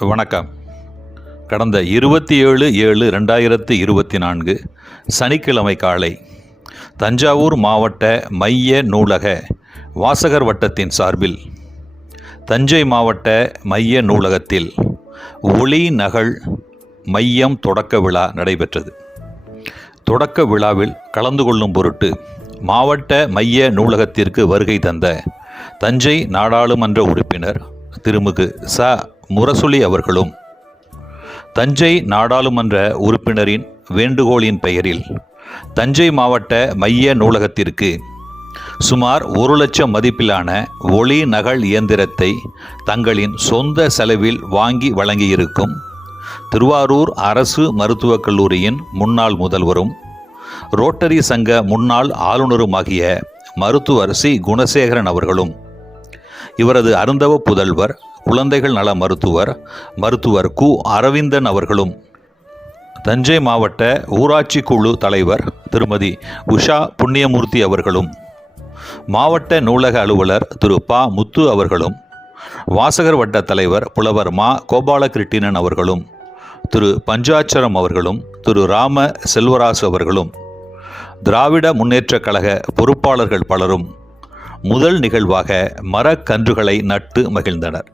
வணக்கம். கடந்த இருபத்தி ஏழு ஏழு ரெண்டாயிரத்து இருபத்தி நான்கு சனிக்கிழமை காலை தஞ்சாவூர் மாவட்ட மைய நூலக வாசகர் வட்டத்தின் சார்பில் தஞ்சை மாவட்ட மைய நூலகத்தில் ஒளி நகல் மையம் தொடக்க விழா நடைபெற்றது. தொடக்க விழாவில் கலந்து கொள்ளும் பொருட்டு மாவட்ட மைய நூலகத்திற்கு வருகை தந்த தஞ்சை நாடாளுமன்ற உறுப்பினர் திருமிகு ச. முரசொலி அவர்களும் தஞ்சை நாடாளுமன்ற உறுப்பினரின் வேண்டுகோளின் பெயரில் தஞ்சை மாவட்ட மைய நூலகத்திற்கு சுமார் ஒரு லட்சம் மதிப்பிலான ஒளி நகல் இயந்திரத்தை தங்களின் சொந்த செலவில் வாங்கி வழங்கியிருக்கும் திருவாரூர் அரசு மருத்துவக் கல்லூரியின் முன்னாள் முதல்வரும் ரோட்டரி சங்க முன்னாள் ஆளுநருமாகிய மருத்துவர் சி. குணசேகரன் அவர்களும் இவரது அருந்தவ புதல்வர் குழந்தைகள் நல மருத்துவர் மருத்துவர் கு. அரவிந்தன் அவர்களும். தஞ்சை மாவட்ட ஊராட்சி குழு தலைவர் திருமதி உஷா புண்ணியமூர்த்தி அவர்களும். மாவட்ட நூலக அலுவலர் திரு. பா. முத்து அவர்களும். வாசகர் வட்ட தலைவர் புலவர் மா. கோபாலகிருட்டிணன் அவர்களும். திரு. பஞ்சாட்சரம் அவர்களும். திரு. ராம செல்வராசு அவர்களும். திராவிட முன்னேற்றக் கழக பொறுப்பாளர்கள் பலரும். முதல் நிகழ்வாக மரக்கன்றுகளை நட்டு மகிழ்ந்தனர்.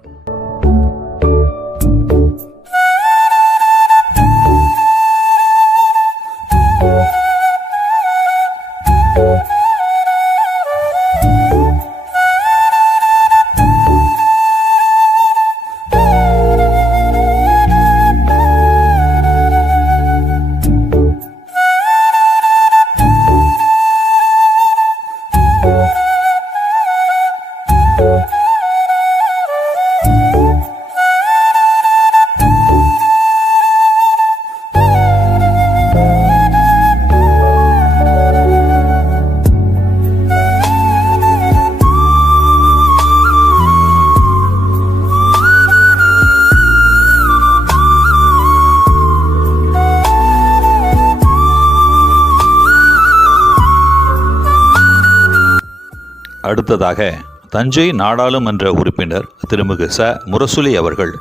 அடுத்ததாக தஞ்சை நாடாளுமன்ற உறுப்பினர் திருமிகு ச. முரசொலி அவர்கள்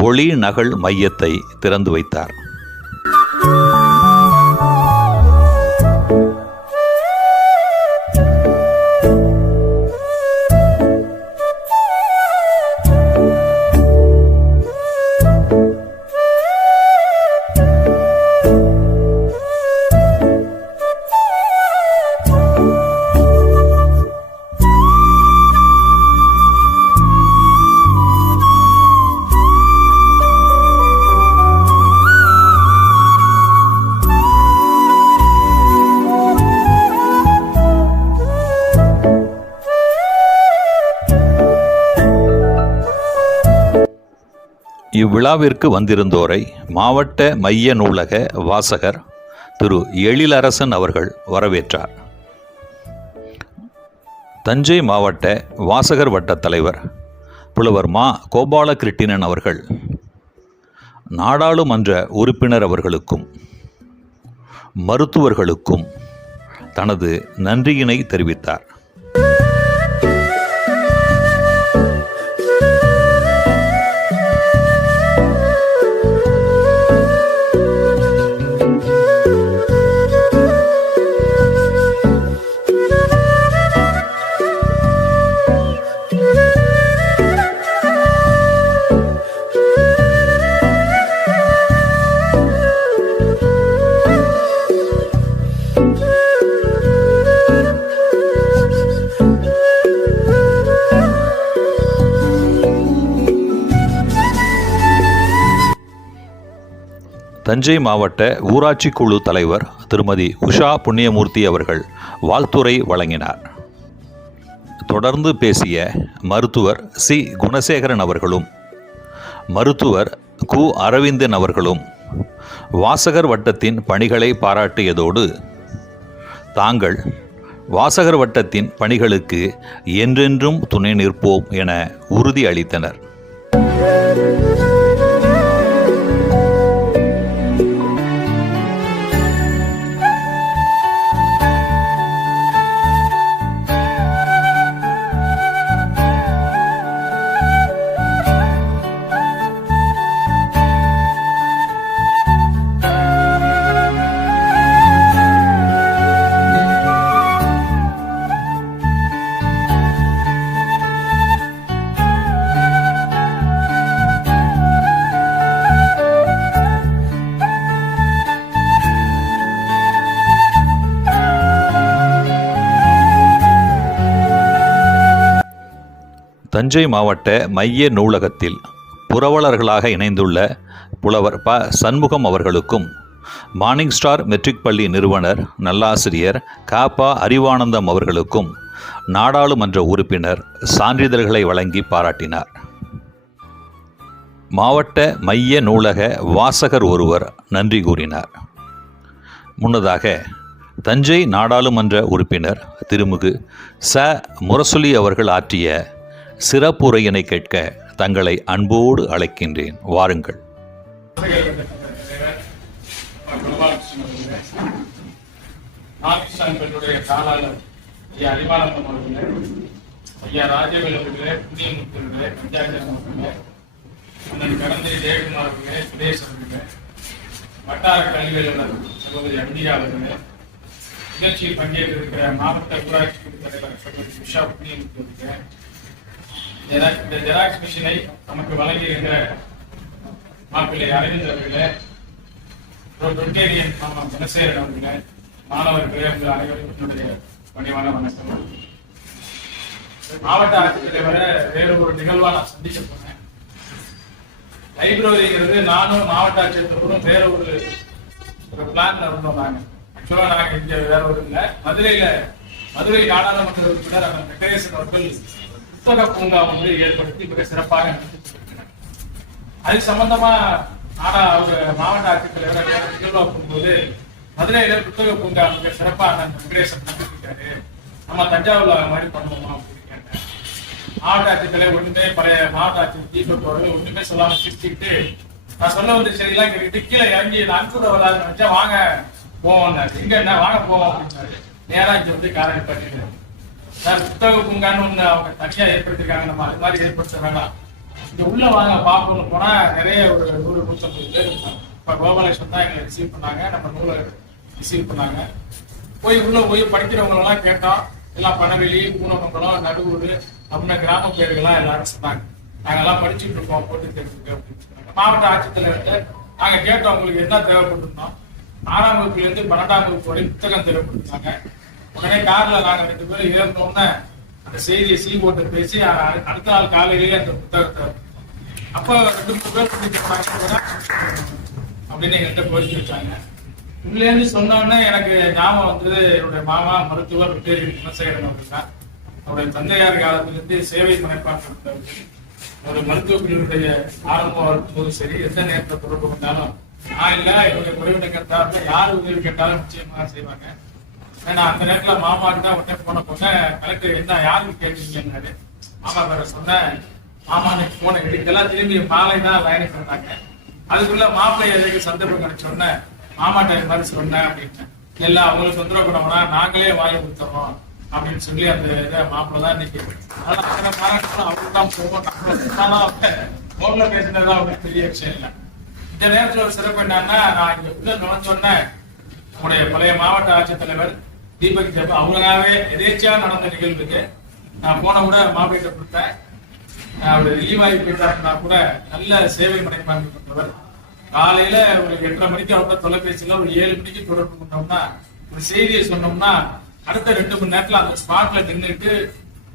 ஒளி நகல் மையத்தை திறந்து வைத்தார். இவ்விழாவிற்கு வந்திருந்தோரை மாவட்ட மைய நூலக வாசகர் திரு எழிலரசன் அவர்கள் வரவேற்றார். தஞ்சை மாவட்ட வாசகர் வட்ட தலைவர் புலவர் மா. கோபாலகிருட்டிணன் அவர்கள் நாடாளுமன்ற உறுப்பினர் அவர்களுக்கும் மருத்துவர்களுக்கும் தனது நன்றியினை தெரிவித்தார். தஞ்சை மாவட்ட ஊராட்சி குழு தலைவர் திருமதி உஷா புண்ணியமூர்த்தி அவர்கள் வாழ்த்துரை வழங்கினார். தொடர்ந்து பேசிய மருத்துவர் சி. குணசேகரன் அவர்களும் மருத்துவர் கு. அரவிந்தன் அவர்களும் வாசகர் வட்டத்தின் பணிகளை பாராட்டியதோடு தாங்கள் வாசகர் வட்டத்தின் பணிகளுக்கு என்றென்றும் துணை நிற்போம் என உறுதி அளித்தனர். தஞ்சை மாவட்ட மைய நூலகத்தில் புரவலர்களாக இணைந்துள்ள புலவர் ப. சண்முகம் அவர்களுக்கும் மார்னிங் ஸ்டார் மெட்ரிக் பள்ளி நிறுவனர் நல்லாசிரியர் காப்பா அறிவானந்தம் அவர்களுக்கும் நாடாளுமன்ற உறுப்பினர் சான்றிதழ்களை வழங்கி பாராட்டினார். மாவட்ட மைய நூலக வாசகர் ஒருவர் நன்றி கூறினார். முன்னதாக தஞ்சை நாடாளுமன்ற உறுப்பினர் திருமுகு ச. முரசொலி அவர்கள் ஆற்றிய சிறப்புரையினை கேட்க தங்களை அன்போடு அழைக்கின்றேன் வாருங்கள் ஐயா அறிவானந்தம் அவர்களே ஐயா ராஜவேல் அவர்களே புண்ணியமுத்து அவர்களே பஞ்சாயத்து அவர்களே அண்ணன் கடந்தை ஜெயக்குமார் அவர்களே சுரேஷ் அவர்களே வட்டார கல்வியாளர் சகோதரி அம்பிகா அவர்களே நிகழ்ச்சியில் பங்கேற்றிருக்கிற மாவட்ட ஊராட்சி தலைவர் சகோதரி உஷா புண்ணியமுத்து அவர்களே இந்த ஜெராக்ஸ் மிஷினை நமக்கு வழங்கியிருக்கிற மாப்பிள்ளை அரவிந்த் அவர்களே ரொட்டேரியன் மாமன் குணசேகரன் அவர்களே மாணவர்களே உங்கள் அனைவருக்கும் என்னுடைய பணிவான வணக்கம். மாவட்ட ஆட்சித்தலைவரை வேறு ஒரு நிகழ்வா நான் சந்திக்க போனேன் லைப்ரரிங்கிறது நானும் மாவட்ட ஆட்சித்தலைவரும் வேற ஒரு ஒரு பிளான்ல இருந்தோம் நாங்க. ஆக்சுவலா நாங்க இங்க வேற ஒரு இல்ல. மதுரையில மதுரை நாடாளுமன்ற உறுப்பினர் அந்த வெங்கடேசன் அவர்கள் புத்தக பூங்கா வந்து ஏற்படுத்தி மிக சிறப்பாக அது சம்பந்தமா ஆனா அவங்க மாவட்ட ஆட்சித்தலைவர் நிகழ்வா போகும்போது மதுரையில புத்தக பூங்கா மிக சிறப்பாக அந்த வெங்கடேசன் நடத்திருக்காரு. நம்ம தஞ்சாவூர்ல மாதிரி பண்ணுவோமா அப்படின்னு கேட்டேன். மாவட்ட ஆட்சித்தலைவர் ஒண்ணுமே பழைய மாவட்ட ஆட்சியர் தீபத்தோடு ஒண்ணுமே சொல்லாம சிரிச்சுக்கிட்டு நான் சொல்ல வந்து சரிலாம் கேட்டுட்டு கீழே இறங்கி நான் கூட வராதுன்னு வச்சா வாங்க போவோம் எங்க என்ன வாங்க போவோம் அப்படின்னாரு. நேரா இங்க வந்து காரணம் பண்ணிட்டு சார் ஒண்ணு அவங்க தனியா ஏற்படுத்திருக்காங்க நம்ம அது மாதிரி ஏற்படுத்த வேண்டாம் இங்க உள்ள வாங்க பார்க்கணும் போனா நிறைய ஒரு நூறு நூற்றம்பது பேர் இருந்தாங்க இப்ப கோபாலகிருஷ்ணன் தான் எங்களை ரிசீவ் பண்ணாங்க நம்ம நூலை ரிசீவ் பண்ணாங்க போய் உள்ள போய் படிக்கிறவங்க எல்லாம் கேட்டோம் எல்லாம் பனவெளி பூனமங்கலம் நடுவூர் அப்படின்ன கிராம பேர்கள்லாம் எல்லாரும் சொன்னாங்க நாங்கெல்லாம் படிச்சுட்டு இருக்கோம் போட்டு தெரிஞ்சுக்க அப்படின்னு சொன்னாங்க மாவட்ட ஆட்சித்தலைவர்கிட்ட நாங்க கேட்டோம் உங்களுக்கு என்ன தேவைப்பட்டிருந்தோம் ஆறாம் வகுப்புல இருந்து பன்னெண்டாம் வகுப்பு வரை புத்தகம் தேவைப்படுத்தாங்க உடனே கார்ல நாங்க ரெண்டு பேரும் ஏறினோம்னா அந்த செய்தியை சீ போட்டு பேசி அடுத்த நாள் காலையிலேயே அந்த புத்தகத்தை அப்ப ரெண்டு மூணு பேர் அப்படின்னு என்கிட்ட போயிட்டு இருக்காங்க இதுல சொன்னோடனே எனக்கு ஞாபகம் வந்தது என்னுடைய மாமா மருத்துவர் பேர் குணசேகரன் அவர்கள் தான். அவருடைய தந்தையார் காலத்திலிருந்து சேவை மனைப்பாட்டு ஒரு மருத்துவ பிரிவுடைய ஆரம்பம் வரும்போது சரி எந்த நேரத்தில் தொடர்பு கொண்டாலும் நான் இல்ல என்னுடைய உறவினர் கேட்டாலும் யார் உதவி கேட்டாலும் நிச்சயமாக செய்வாங்க. ஏன்னா அந்த நேரத்துல மாமாவுக்கு தான் உடனே போன பொண்ணு கலெக்டர் என்ன யாருக்கு கேட்டீங்கன்னாரு. மாமா வேற சொன்னேன் மாமா எனக்கு போன எடுக்கலாம் திரும்பி மாலை தான் லைனுக்கு இருந்தாங்க அதுக்குள்ள மாப்பிள்ளை எதுக்கு சந்தர்ப்பம் கிடைச்சோடனே மாமாட்ட இது மாதிரி சொன்னேன் அப்படின்னு எல்லாம் அவங்களுக்கு தொந்தரவு பண்ண நாங்களே வாங்கி கொடுத்துறோம். அப்படின்னு சொல்லி அந்த இதை மாப்பிள்ள தான் இன்னைக்கு அதனால அவங்க பாராட்டுகளும் தான் போவோம் போன்ல பேசினதா அவங்களுக்கு பெரிய விஷயம் இல்லை. இந்த நேரத்துல ஒரு சிறப்பு என்னன்னா நான் இங்க உள்ள நுழைஞ்சோன்னே நம்முடைய பழைய மாவட்ட ஆட்சித்தலைவர் தீபக் ஜப் அவங்களாவே எதேச்சியா நடந்த நிகழ்வுக்கு நான் போன கூட மாப்பிட்ட கொடுத்தேன். அவர் லீவாகி போயிட்டாருன்னா கூட நல்ல சேவை மனைப்பான்மை கொண்டவர். காலையில ஒரு எட்டரை மணிக்கு அவங்க தொலைபேசியில ஒரு ஏழு மணிக்கு தொடர்பு கொண்டோம்னா ஒரு செய்தியை சொன்னோம்னா அடுத்த ரெண்டு மணி நேரத்துல அந்த ஸ்பாட்ல நின்றுட்டு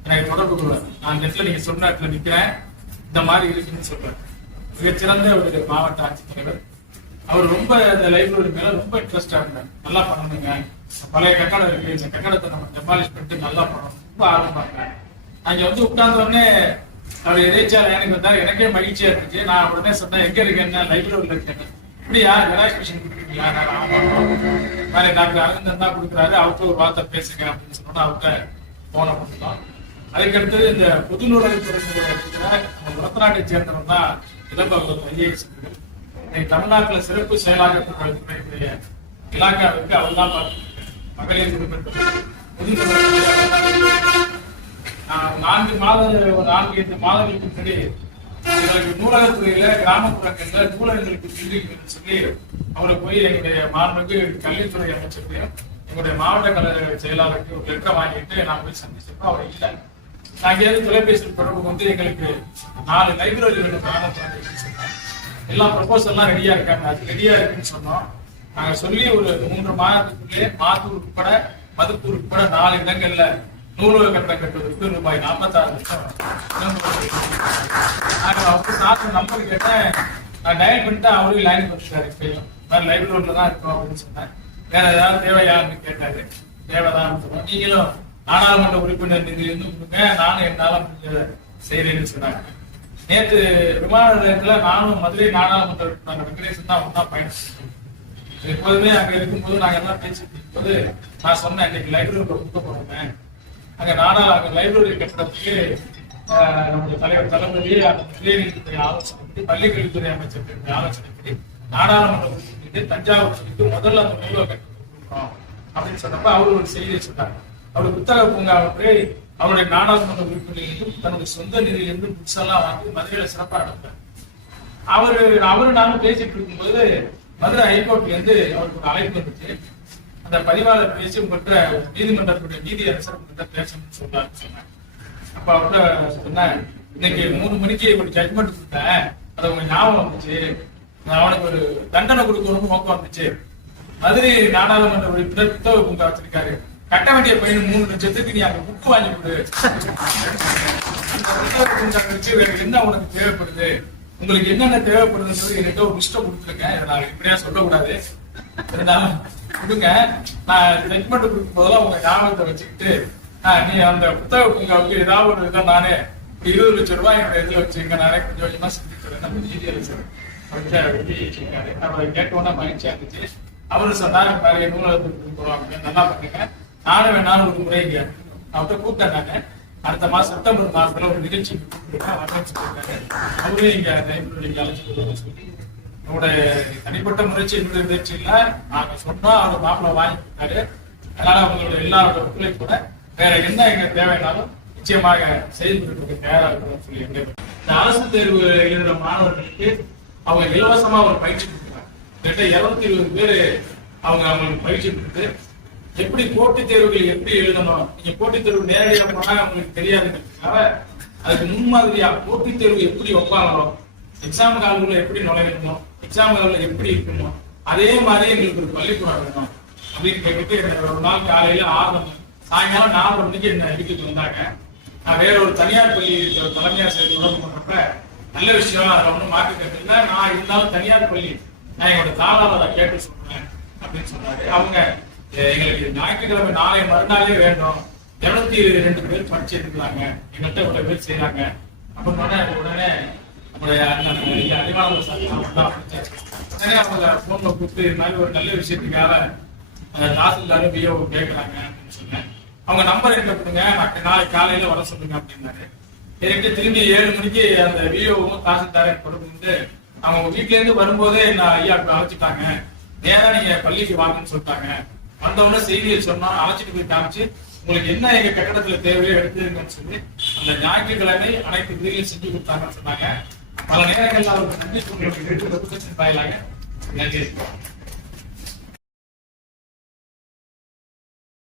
எனக்கு தொடர்பு கொள்வார். நான் நெட்ல நீங்க சொன்ன இடத்துல நிக்கிறேன். இந்த மாதிரி இருக்குன்னு சொல்றேன் மிகச்சிறந்த ஒரு மாவட்ட ஆட்சித்தலைவர். அவர் ரொம்ப இந்த லைப்ரரி மேல ரொம்ப இன்ட்ரெஸ்டா இருந்தார். நல்லா பண்ணணுங்க பழைய கட்டடம் இருக்கு. இந்த கட்டடத்தை நம்ம டெமாலிஷ் பண்ணிட்டு நல்லா பண்ணணும். ரொம்ப ஆர்வமா அங்க வந்து உட்கார்ந்த உடனே அவர் எதேச்சா எனக்கு வந்தா எனக்கே மகிழ்ச்சியா இருந்துச்சு. நான் உடனே சொன்னேன் எங்க இருக்கேன் என்ன? லைப்ரரியில இருக்கேன் இப்படியா? ஜெராக்ஸ் மிஷின் கொடுக்குறீங்களா? நான் ஆமா வேற டாக்டர் அரவிந்தன் தான் கொடுக்குறாரு. அவர்கிட்ட ஒரு வார்த்தை பேசுங்க. அப்படின்னு சொன்னோம் அவர்கிட்ட போன கொடுத்தோம். அதுக்கடுத்தது இந்த பொது நூலகத்துறை ரத்னாட்டை சேர்ந்தவன் தான் இளம்பவர்கள் ஐஏஎஸ் இன்னைக்கு தமிழ்நாட்டில் சிறப்பு செயலாளர் இலாக்காவிற்கு அவர் தான் மகளிர் நான்கு மாத ஒரு நான்கு ஐந்து மாதங்களுக்கு முன்னாடி எங்களுக்கு நூலகத்துறையில கிராமப்புறங்கள்ல நூலகங்களுக்கு சிந்திக்கணும்னு சொல்லி அவரை போய் எங்களுடைய மாண்புக்கு கல்வித்துறை அமைச்சர்களையும் எங்களுடைய மாவட்ட கழக செயலாளருக்கு ஒரு லெட்டர் வாங்கிட்டு நான் போய் சந்திச்சப்போ அவர் இல்லை. நாங்கள் ஏதாவது தொலைபேசி தொடர்பு வந்து எங்களுக்கு நாலு லைப்ரரி வேணும் கிராமப்புறங்களுக்கு சொன்னாங்க எல்லாம் ப்ரொபோசல் எல்லாம் ரெடியா இருக்காங்க. அது ரெடியா இருக்குன்னு சொன்னோம். நாங்க சொல்லி ஒரு மூன்று மாதத்துக்குள்ளே மாத்தூர் உட்பட மதுப்பூர் உட்பட நாலு இடங்கள்ல நூலக கட்டணம் கட்டுவதற்கு ரூபாய் நாற்பத்தாறு லட்சம் நாங்க அவங்க சார் நம்பர் கேட்டேன் நான் டயல் பண்ணிட்டு அவரும் லைன் கொடுத்துட்டாரு இப்பயும். நான் லைப்ரரியில தான் இருக்கோம் அப்படின்னு சொன்னேன். வேற ஏதாவது தேவையான்னு கேட்டாரு. தேவைதான் சொன்னோம். நீங்களும் நாடாளுமன்ற உறுப்பினர் நிதியிலிருந்து கொடுங்க நானும் என்னால முடிஞ்சதை செய்யறேன்னு சொன்னாங்க. நேற்று விமான நிலையத்துல நானும் மதுரை நாடாளுமன்ற உறுப்பினர் வெங்கடேசன் தான் ஒன்றா பயணிச்சிருக்கோம் எப்போதுமே அங்க இருக்கும்போது நாங்க எல்லாம் பேசிட்டு இருக்கும்போது நான் சொன்னேன் இன்னைக்கு லைப்ரரி கொடுக்க போறேன் அங்க நாடா அங்க லைப்ரரி கட்டடத்துக்கு நம்முடைய தலைவர் தளபதி அந்த முதலீடு ஆலோசனைப்படி பள்ளிக்கல்வித்துறை அமைச்சர் ஆலோசனைப்படி நாடாளுமன்ற உறுப்பினருக்கு தஞ்சாவூர் சொல்லிட்டு முதல்ல அந்த நூலக கட்டடம் அப்படின்னு சொன்னப்ப அவரு ஒரு செய்தியை சொன்னார். அவர் புத்தக பூங்காவுக்கு அவருடைய நாடாளுமன்ற உறுப்பினர்களுக்கு தன்னுடைய சொந்த நிதியிலிருந்து புக்ஸ் எல்லாம் வாங்கி மதுரையில சிறப்பாக நடந்தார் அவரு அவரு நானும் பேசிட்டு இருக்கும்போது மதுரை ஹைகோர்ட்ல இருந்து அவருக்கு ஒரு அழைப்பு வந்துச்சு. அந்த பதிவாளர் பேசி உங்கள்கிட்ட நீதிமன்றத்துடைய நீதி அரசர் உங்கள்கிட்ட பேசணும்னு சொல்றாரு சொன்னாங்க அப்ப அவர்கிட்ட சொன்னேன் இன்னைக்கு மூணு மணிக்கு ஒரு ஜட்மெண்ட் கொடுத்தேன். அது உங்க ஞாபகம் வந்துச்சு. அவனுக்கு ஒரு தண்டனை கொடுக்கணும்னு நோக்கம் வந்துச்சு. மதுரை நாடாளுமன்ற உறுப்பினர் புத்தக பூங்கா வச்சிருக்காரு கட்ட வேண்டிய பையன் மூணு லட்சத்துக்கு நீ அங்க புக் வாங்கி கொடு. வச்சு என்ன உனக்கு தேவைப்படுது? உங்களுக்கு என்னென்ன தேவைப்படுதுன்றது என்கிட்ட ஒரு லிஸ்ட்டை கொடுத்துருக்கேன். இதை நான் இப்படியா சொல்லக்கூடாது. கொடுங்க. நான் செக்மெண்ட் கொடுக்கும் போதெல்லாம் உங்க ஞாபகத்தை வச்சுக்கிட்டு நீ அந்த புத்தக பூங்காவுக்கு ஏதாவது ஒரு இதை நானே இருபது லட்சம் ரூபாய் என்னோட இதுல வச்சுருங்க நானே கொஞ்சம் கொஞ்சமா சிந்திக்கிறேன் நம்ம நீதி அமைச்சர் அவரை கேட்டோன்னா மகிழ்ச்சியா இருந்துச்சு அவரு சொன்னாரு நிறைய நூலகத்துக்கு போறோம் அப்படின்னு நல்லா பண்ணுங்க. நானும் வேணாலும் ஒரு முறை இங்க அவர்கிட்ட கூப்பிட்டாங்க அடுத்த மாசம் செப்டம்பர் மாசத்துல ஒரு நிகழ்ச்சி அவரே இங்க லைப்ரரிக்கு அழைச்சிட்டு சொல்லி என்னுடைய தனிப்பட்ட முயற்சி என்னுடைய முயற்சி இல்ல. நாங்க சொன்னா அவர் மாப்பிள்ள வாங்கிட்டாரு அதனால அவங்களோட எல்லாரோட ஒத்துழைப்போட வேற என்ன எங்க தேவைனாலும் நிச்சயமாக செய்து கொடுக்க தயாரா இருக்கணும்னு சொல்லி இந்த அரசு தேர்வு எழுதுற மாணவர்களுக்கு அவங்க இலவசமா ஒரு பயிற்சி கொடுக்குறாங்க. கிட்ட இருநூத்தி இருபது பேர் அவங்க அவங்களுக்கு பயிற்சி கொடுத்து எப்படி போட்டித் தேர்வுகள் எப்படி எழுதணும்? நீங்க போட்டித் தேர்வு நேரடியா போனா உங்களுக்கு தெரியாதுங்கிறதுக்காக அதுக்கு முன்மாதிரியா போட்டித் தேர்வு எப்படி ஒப்பாகணும்? எக்ஸாம் காலங்களில் எப்படி நுழையணும் எக்ஸாம் காலில் எப்படி இருக்கணும் அதே மாதிரி எங்களுக்கு ஒரு பள்ளிக்கூடம் வேணும். அப்படின்னு கேட்டுட்டு ஒரு நாள் காலையில ஆறு சாயங்காலம் நாலு மணிக்கு என்ன வீட்டுக்கு வந்தாங்க. நான் வேற ஒரு தனியார் பள்ளி தலைமை ஆசிரியர் உடம்பு பண்றப்ப நல்ல விஷயம் அதை ஒன்றும் மாற்றி இல்லை நான் இருந்தாலும் தனியார் பள்ளி நான் என்னோட தாளாவை அதை கேட்டு சொல்றேன் அப்படின்னு சொன்னாரு. அவங்க எங்களுக்கு ஞாயிற்றுக்கிழமை நாளை மறுநாளே வேண்டும். இருநூத்தி ரெண்டு பேர் படிச்சு இருக்கிறாங்க எங்கள்கிட்ட இவ்வளவு பேர் செய்யறாங்க அப்படின்னு உடனே உடனே நம்மளுடைய அண்ணன் அறிவாளர் சார் அவங்க தான் உடனே அவங்க போன்ல கூப்பிட்டு இது மாதிரி ஒரு நல்ல விஷயத்துக்காக அஹ், தாசில்தாரும் பிஓ கேட்கறாங்க அப்படின்னு சொன்னேன். அவங்க நம்பர் எங்க கொடுங்க. நான் நாளைக்கு காலையில வர சொல்லுங்க அப்படின்னாரு. என்கிட்ட திரும்பி ஏழு மணிக்கு அந்த விஓவும் தாசில்தாரையும் கொடுத்து அவங்க வீட்டுல இருந்து வரும்போதே நான் ஐயா அழைச்சிட்டாங்க. நேரா நீங்க பள்ளிக்கு வாங்கன்னு சொல்லிட்டாங்க. வந்த செய்தியை சொன்னா அழைச்சிட்டு போய் காமிச்சு உங்களுக்கு என்ன எங்க கட்டடத்துல தேவையோ எடுத்துருங்கன்னு சொல்லி அந்த ஞாயிற்றுக்கிழமை அனைத்து விதிகளையும் செஞ்சு கொடுத்தாங்கன்னு சொன்னாங்க. பல நேரங்களில் அவருக்கு நன்றி சொல்றதுக்கு வாயிலாக நன்றி